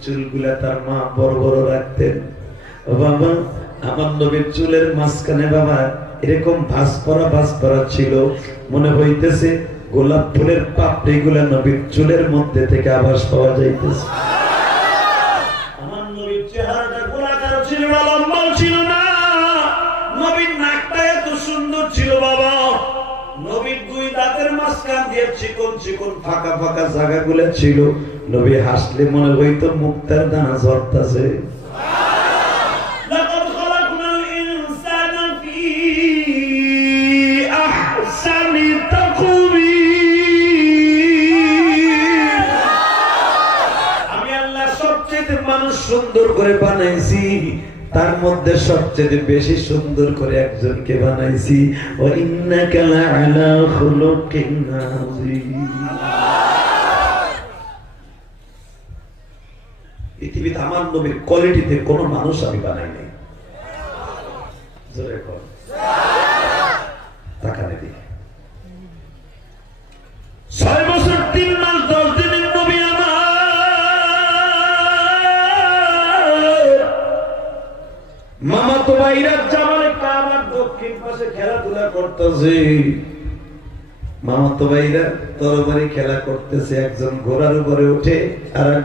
চুলগুলা তার মা বড় বড় রাখতেন। ও বাবা, আমার নবীর চুলের মাঝখানে বাবা এরকম ভাঁজ পরা ছিল, মনে হইতেছে গোলাপ ফুলের পাপড়ি গুলা নবীর চুলের মধ্যে থেকে আভাস পাওয়া যাইতেছে। আমার নবীর চেহারাটা গোলাকার ছিল না, লম্বা ছিল না। নবীর নাকটা এত সুন্দর ছিল বাবা। নবীর দুই দাঁতের মাঝখান দিয়ে চিকন চিকন ফাঁকা ফাঁকা জায়গাগুলো ছিল। নবী হাসলে মনে হইতো মুক্তার দানা ঝরতাছে। আমি আল্লাহ সবচেয়ে মানুষ সুন্দর করে বানাইছি, তার মধ্যে সবচেয়ে বেশি সুন্দর করে একজনকে বানাইছি। ওয়া ইন্নাকা লাআলা খুলুকিন আযীম। পৃথিবীতে আমার নবীর কোয়ালিটিতে কোন মানুষ আমি বানাই নাই। জোরে কর, তাকানে দিকে 6 বছর 3 মাস 10 দিনের নবী আমার। মামাতো ভাইরা জামালে কাবার দক্ষিণ পাশে খেলাধুলা করতেছে। মামাতো ভাইরা তরবারি খেলা করতেছে, একজন ঘোড়ার উপরে উঠে আর